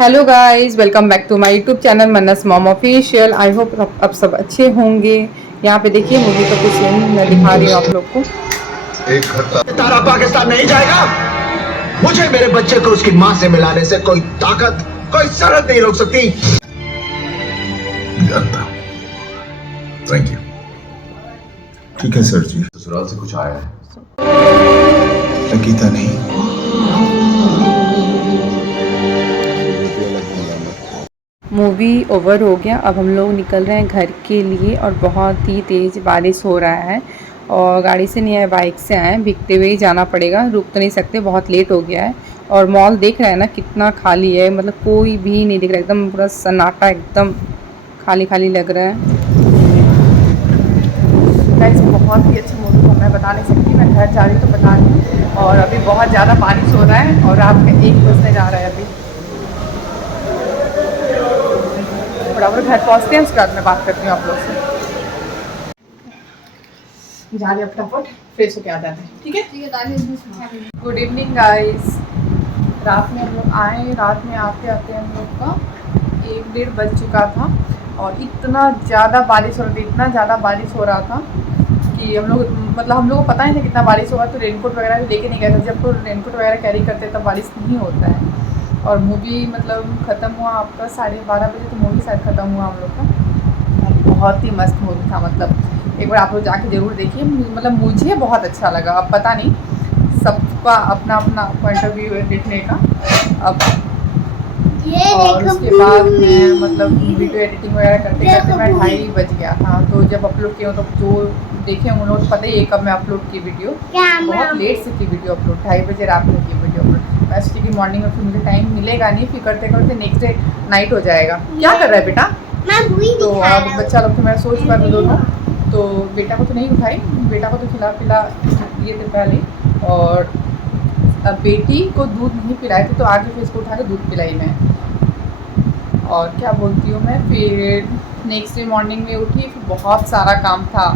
Hello guys, welcome back to my YouTube channel मन्नस mom official. I hope आप सब अच्छे होंगे। यहाँ पे देखिए मूवी का कुछ सीन मैं दिखा रही हूँ आप लोग को। एक घंटा तारा पाकिस्तान नहीं जाएगा। मुझे मेरे बच्चे को उसकी माँ से मिलाने से कोई ताकत, कोई शरत नहीं रोक सकती। जानता हूँ। Thank you. ठीक है सर जी। ससुराल से कुछ आया है? लकीता नहीं। मूवी ओवर हो गया, अब हम लोग निकल रहे हैं घर के लिए और बहुत ही तेज़ बारिश हो रहा है और गाड़ी से नहीं आए, बाइक से आए, भीगते हुए ही जाना पड़ेगा, रुक तो नहीं सकते, बहुत लेट हो गया है। और मॉल देख रहे हैं ना कितना खाली है, मतलब कोई भी नहीं दिख रहा, एकदम पूरा सन्नाटा, एकदम खाली खाली लग रहा है। गाइस बहुत ही अच्छा मूवी था, मैं बता नहीं सकती, मैं घर जा रही तो बता रही। और अभी बहुत ज़्यादा बारिश हो रहा है और रात में 1 बजने जा रहा है अभी। बराबर घर पहुँचते हैं, उसके बाद मैं बात करती हूँ आप लोग से। जा रहे फटाफट, फ्रेश होके आ जाते हैं, ठीक है। Good evening guys. रात में हम लोग आए, रात में आते आते हम लोग का 1 डेढ़ बज चुका था और इतना ज़्यादा बारिश हो रहा था, इतना ज़्यादा बारिश हो रहा था कि हम लोग को पता ही नहीं कितना बारिश होगा, तो रेनकोट वगैरह भी लेके नहीं गए थे। जब तो रेनकोट वगैरह कैरी करते तब बारिश नहीं होता है। और मूवी मतलब ख़त्म हुआ आपका 12:30 बजे, तो मूवी शायद ख़त्म हुआ हम लोग का। बहुत ही मस्त मूवी था, मतलब एक बार आप लोग जाके ज़रूर देखिए। मतलब मुझे बहुत अच्छा लगा, अब पता नहीं सबका अपना अपना पॉइंट ऑफ व्यू है देखने का। अब और उसके बाद मैं मतलब वीडियो एडिटिंग वगैरह करते करते मैं 2:30 बज गया था। तो जब अपलोड किया, तो जो देखे उन लोग पता ही है कब मैं अपलोड की वीडियो, बहुत लेट से की वीडियो अपलोड, 2:30 बजे रात में की वीडियो अपलोड। मैं सोची कि मॉर्निंग में फिर मुझे टाइम मिलेगा नहीं, फिर करते करते नेक्स्ट डे नाइट हो जाएगा। क्या कर रहा है बेटा? तो अब बच्चा लोग तो मैं सो चुका था दोनों, तो बेटा को तो नहीं उठाई, बेटा को तो खिला पिला दिए थे पहले। और अब बेटी को दूध नहीं पिलाए थे, तो आगे फिर इसको उठा के दूध पिलाई मैं। और क्या बोलती हूँ मैं, फिर नेक्स्ट डे मॉर्निंग में उठी, फिर बहुत सारा काम था,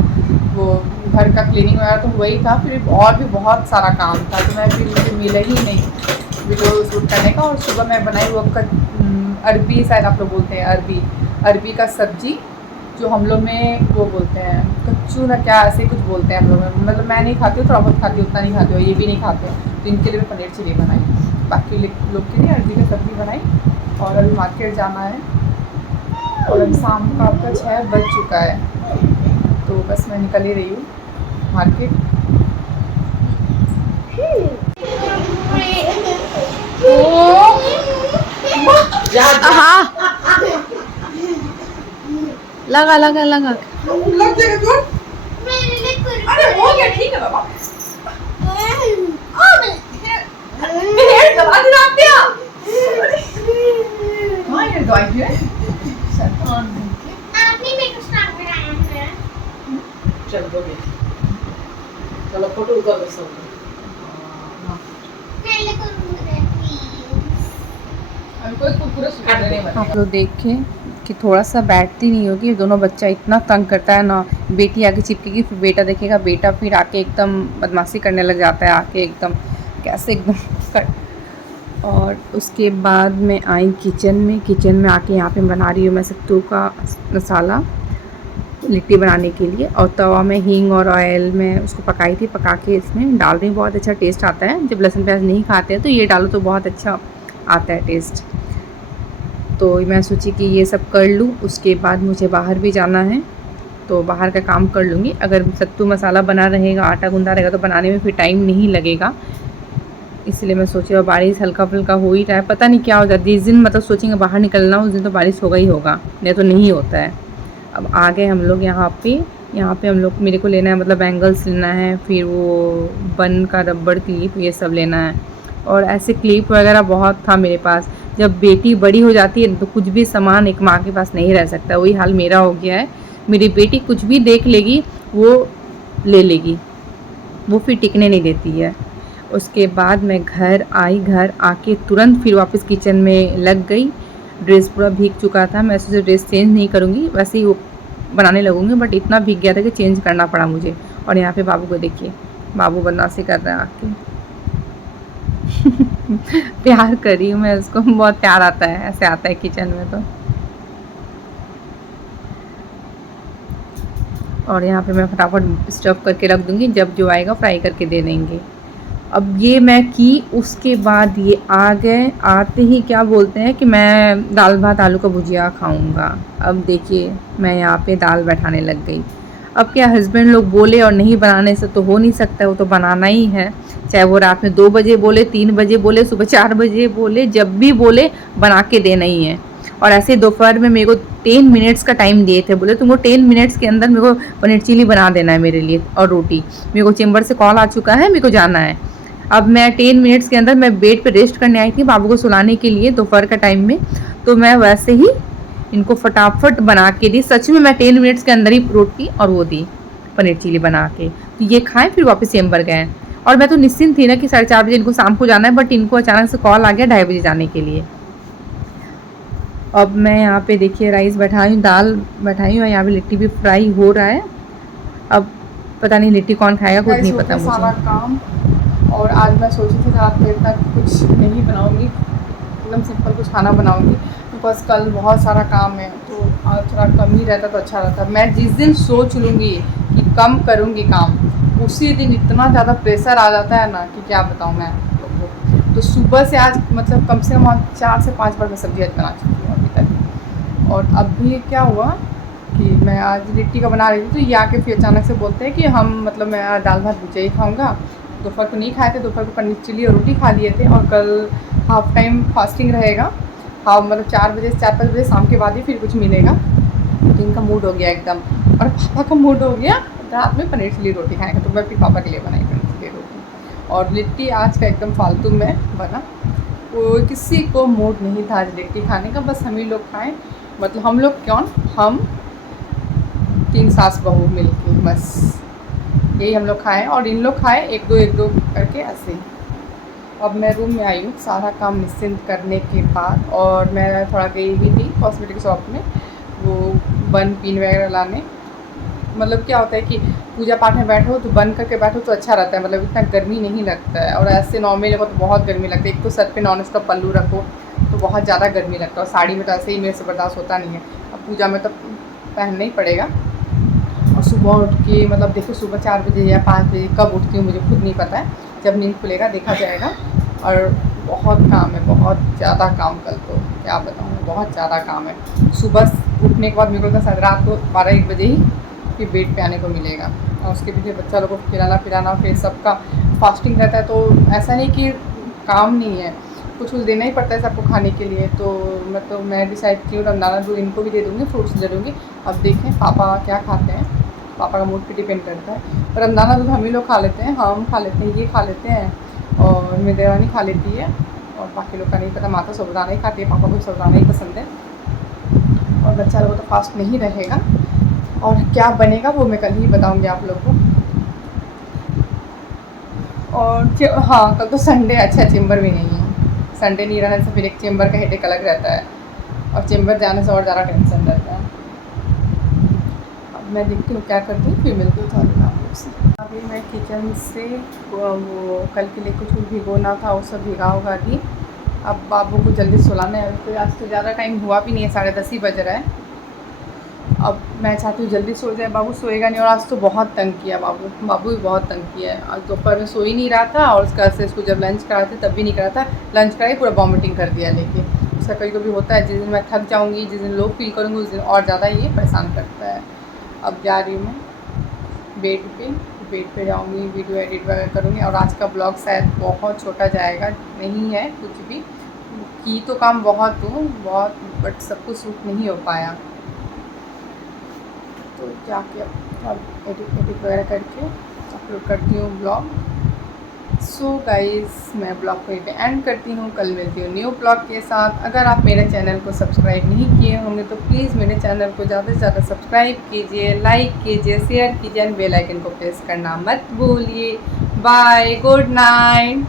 वो घर का क्लीनिंग वगैरह तो हुआ ही था, फिर और भी बहुत सारा काम था, तो मैं फिर मुझे मिला ही नहीं वीडियो शूट करने का। और सुबह मैं बनाई वो अरबी, शायद आप लोग बोलते हैं अरबी का सब्जी, जो हम लोग में वो बोलते हैं कच्चू ना क्या, ऐसे कुछ बोलते हैं हम लोग में। मतलब मैं नहीं खाती हूँ, थोड़ा बहुत खाती हूँ, उतना नहीं खाती हूँ, ये भी नहीं खाते हैं, तो इनके लिए मैं पनीर चिली बनाई, बाकी लोग के लिए अरबी का सब्ज़ी बनाई। और अभी मार्केट जाना है और अभी शाम का आपका 6 बज चुका है, तो बस मैं निकल ही रही हूँ मार्केट। हाँ, लगा लगा लगा लग जाएगा जोर। अरे हो गया, ठीक है बाबा। हेयर दबा दे आप क्या? हाँ यार दवाई है। आपने मेरे को स्टार्ट कराया है। चलो दो मिनट, चलो फोटो उतार दो सब। पहले करूँगा प्लीज। आप लोग देखें कि थोड़ा सा बैठती नहीं होगी, दोनों बच्चा इतना तंग करता है ना। बेटी आके चिपकेगी, फिर बेटा देखेगा, बेटा फिर आके एकदम बदमाशी करने लग जाता है, आके एकदम कैसे एकदम कर। और उसके बाद मैं आई किचन में आके यहाँ पे बना रही हूँ मैं सत्तू का मसाला लिट्टी बनाने के लिए। और तवा में हींग और ऑयल में उसको पकाई थी, पका के इसमें डाल रही हूँ, बहुत अच्छा टेस्ट आता है। जब लहसुन प्याज नहीं खाते हैं तो ये डालो तो बहुत अच्छा आता है टेस्ट। तो मैं सोची कि ये सब कर लूँ, उसके बाद मुझे बाहर भी जाना है, तो बाहर का काम कर लूँगी। अगर सत्तू मसाला बना रहेगा, आटा गूंदा रहेगा, तो बनाने में फिर टाइम नहीं लगेगा, इसलिए मैं सोची। और बारिश हल्का फुल्का हो ही रहा है, पता नहीं क्या हो जाता है जिस दिन मतलब सोचेंगे बाहर निकलना, उस दिन तो बारिश होगा ही होगा, नहीं तो नहीं होता है। अब आ गए हम लोग यहाँ पे हम लोग, मेरे को लेना है मतलब बैंगल्स लेना है, फिर वो बन का रबड़ क्लिप ये सब लेना है। और ऐसे क्लिप वगैरह बहुत था मेरे पास। जब बेटी बड़ी हो जाती है तो कुछ भी सामान एक माँ के पास नहीं रह सकता, वही हाल मेरा हो गया है। मेरी बेटी कुछ भी देख लेगी, वो ले लेगी, वो फिर टिकने नहीं देती है। उसके बाद मैं घर आई, घर आके तुरंत फिर वापस किचन में लग गई। ड्रेस पूरा भीग चुका था, मैं सोचा ड्रेस चेंज नहीं करूँगी, वैसे ही वो बनाने लगूँगी, बट इतना भीग गया था कि चेंज करना पड़ा मुझे। और यहाँ पे बाबू को देखिए, बाबू बदमाशी कर रहा है आके। प्यार करी हूँ मैं उसको, बहुत प्यार आता है, ऐसे आता है किचन में तो। और यहाँ पे मैं फटाफट स्टफ करके रख दूँगी, जब जो आएगा फ्राई करके दे देंगे। अब ये मैं की, उसके बाद ये आ गए, आते ही क्या बोलते हैं कि मैं दाल भात आलू का भुजिया खाऊंगा। अब देखिए मैं यहाँ पे दाल बैठाने लग गई। अब क्या हस्बैंड लोग बोले और नहीं बनाने से तो हो नहीं सकता, वो तो बनाना ही है, चाहे वो रात में 2 बजे बोले, 3 बजे बोले, सुबह 4 बजे बोले, जब भी बोले बना के देना ही है। और ऐसे दोपहर में मेरे को 10 मिनट्स का टाइम दिए थे, बोले तुमको 10 मिनट्स के अंदर मेरे को पनीर चिली बना देना है मेरे लिए और रोटी। मेरे को चेंबर से कॉल आ चुका है, मेरे को जाना है। अब मैं 10 मिनट्स के अंदर मैं बेड पे रेस्ट करने आई थी बाबू को सुलाने के लिए दोपहर का टाइम में, तो मैं वैसे ही इनको फटाफट बना के दी। सच में मैं 10 मिनट्स के अंदर ही रोटी और वो दी पनीर चिली बना के, तो ये खाएं फिर वापस चेंबर गए। और मैं तो निश्चिंत थी ना कि 4:30 बजे इनको शाम को जाना है, बट इनको अचानक से कॉल आ गया 2:30 बजे जाने के लिए। अब मैं यहाँ पे देखिए राइस बैठाई हूँ, दाल बैठाई हूँ, यहाँ पे लिट्टी भी फ्राई हो रहा है। अब पता नहीं लिट्टी कौन खाएगा, खुद नहीं पता मुझे। सारा काम, और आज मैं सोची थी रात देर तक कुछ नहीं बनाऊंगी, एकदम सिंपल कुछ खाना बनाऊंगी, बिकॉज कल बहुत सारा काम है, तो आज थोड़ा कम ही रहता तो अच्छा रहता। मैं जिस दिन सोच लूँगी कि कम करूँगी काम, उसी दिन इतना ज़्यादा प्रेशर आ जाता है ना कि क्या बताऊँ मैं आप लोग को। तो सुबह से आज मतलब कम से कम 4 से 5 बार मैं सब्जी आज बना चुकी हूँ अभी तक। और अभी क्या हुआ कि मैं आज लिट्टी का बना रही थी, तो ये आके फिर अचानक से बोलते हैं कि हम मतलब मैं आज दाल भात भुजिया ही खाऊँगा। दोपहर को नहीं खाए थे, दोपहर को पनीर चिली और रोटी खा लिए थे, और कल हाफ टाइम फास्टिंग रहेगा। हाँ मतलब 4 बजे से 4-5 बजे शाम के बाद ही फिर कुछ मिलेगा। तो इनका मूड हो गया एकदम, और पापा का मूड हो गया रात में पनीर चिली रोटी खाएंगे, तो मैं फिर पापा के लिए बनाई पनीर चिली रोटी। और लिट्टी आज का एकदम फालतू में बना, वो किसी को मूड नहीं था आज लिट्टी खाने का, बस हम ही लोग खाएँ। मतलब हम लोग कौन, हम 3 सास बहू मिल के बस यही हम लोग खाएँ, और इन लोग खाएँ 1-2 करके ऐसे ही। अब मैं रूम में आई हूँ सारा काम निश्चिंत करने के बाद, और मैं थोड़ा गई हुई थी कॉस्मेटिक शॉप में वो बन पिन वगैरह लाने। मतलब क्या होता है कि पूजा पाठ में बैठो तो बन करके बैठो तो अच्छा रहता है, मतलब इतना गर्मी नहीं लगता है, और ऐसे नॉर्मल लगो तो बहुत गर्मी लगती है। एक तो सर पे नॉन स्टॉप पल्लू रखो तो बहुत ज़्यादा गर्मी लगता है, और साड़ी में तो ऐसे ही मेरे से बर्दाश्त होता नहीं है, अब पूजा में तो पहनना ही पड़ेगा। और सुबह उठ के मतलब देखो सुबह 4 बजे या 5 बजे कब उठती हूँ मुझे खुद नहीं पता है, जब नींद खुलेगा देखा जाएगा। और बहुत काम है, बहुत ज़्यादा काम, कल तो क्या बताऊँ, बहुत ज़्यादा काम है। सुबह उठने के बाद मेरे को लगता है रात को 12-1 बजे ही फिर बेड पे आने को मिलेगा, और उसके पीछे बच्चा लोगों को खिलाना पिलाना, फिर सबका फास्टिंग रहता है, तो ऐसा नहीं कि काम नहीं है, कुछ देना ही पड़ता है सबको खाने के लिए। तो मैं डिसाइड की हूँ रमज़ान दूँ इनको भी दे दूँगी, फ्रूट्स दे दूँगी। अब देखें पापा क्या खाते हैं, पापा का मूड पे डिपेंड करता है। रमज़ान दूध हम ही लोग खा लेते हैं, हम खा लेते हैं, ये खा लेते हैं, और मेरी देवरानी खा लेती है, और बाकी लोग का नहीं पता। माता साबूदाना ही खाती है, पापा को साबूदाना ही पसंद है, और बच्चा लोगों तो फास्ट नहीं रहेगा। और क्या बनेगा वो मैं कल ही बताऊंगी आप लोग को। और हाँ कल तो संडे, अच्छा चेंबर भी नहीं है, संडे नहीं रहने से फिर एक चेंबर का हेडेक अलग रहता है, और चेंबर जाने से और ज़्यादा टेंशन रहता है। अब मैं देखती हूँ क्या करती हूँ, फिर मिलती हूँ थोड़ी आप लोग से। अभी मैं किचन से वो कल के लिए कुछ भिगोना था वो सब भिगा होगा दी। अब बाबू को जल्दी सुलाना है, तो आज तो ज़्यादा टाइम हुआ भी नहीं है, 10:30 ही बज रहा है। अब मैं चाहती हूँ जल्दी सो जाए, बाबू सोएगा नहीं, और आज तो बहुत तंग किया बाबू भी बहुत तंग किया है। आज दोपहर में सो ही नहीं रहा था, और उसका से इसको जब लंच कराते तब भी नहीं करा था, लंच कराई पूरा वॉमिटिंग कर दिया लेके। उसका कभी कभी होता है, जिस दिन मैं थक जाऊँगी, जिस दिन लो फील करूँगी, उस दिन और ज़्यादा ये परेशान करता है। अब जा रही हूँ मैं बेड पे जाऊँगी, वीडियो एडिट वगैरह करूँगी। और आज का ब्लॉग शायद बहुत छोटा जाएगा, नहीं है कुछ भी, की तो काम बहुत बहुत, बट सब कुछ शूट नहीं हो पाया, तो जाके अब एडिट वगैरह करके अपलोड करती हूँ ब्लॉग। सो गाइज़ मैं ब्लॉग को यहीं पे एंड करती हूँ, कल मिलती हूँ न्यू ब्लॉग के साथ। अगर आप मेरे चैनल को सब्सक्राइब नहीं किए होंगे तो प्लीज़ मेरे चैनल को ज़्यादा से ज़्यादा सब्सक्राइब कीजिए, लाइक कीजिए, शेयर कीजिए, एंड बेल आइकन को प्रेस करना मत भूलिए। Bye, good night.